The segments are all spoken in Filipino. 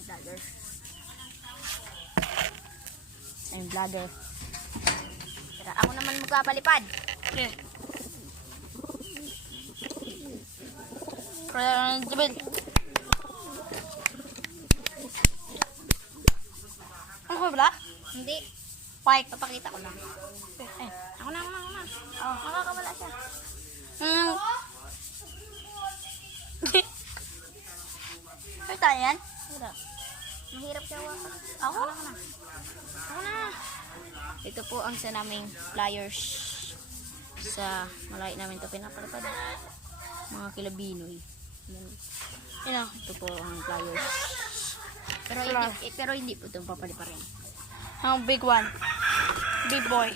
Ay, vlogger. Ay, vlogger. Tara, ako naman magpapalipad. Okay. Kaya Jibil. Ano ko ba? Hindi. Fight. Papakita ko lang. Eh. Ako na. Oh, makakawala siya. Ano tayo yan? Hirap. Mahirap siya hawakan. Ako? Ako na. Ito po ang sa naming flyers. Sa malayo namin ito pinapalipad. Mga kilabinoy. Ino. Ito po ang flyers. Pero hindi po itong papaliparin. Ang big one. Big boy.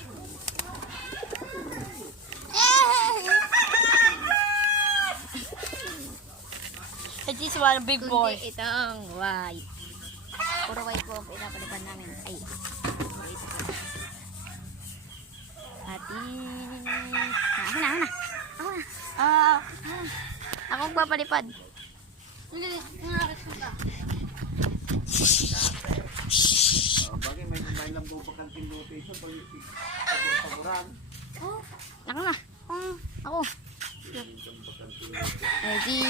It is one big boy. Kundi itong white. Puro white po ang pinapalipad namin. Ay. Ito po. Ati. Ako na. Ako ang papalipad. Bagay may lambo pa kanting location pag-paguran. Ako na. Ako. Ready.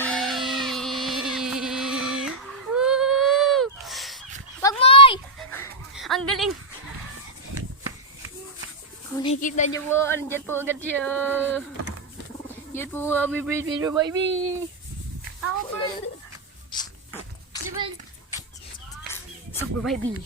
Woo! Pagmoy! Ang galing. Kung nakikita niyo po, andyan po agad siya. Yan po ang aming baby. Ako po. Super baby.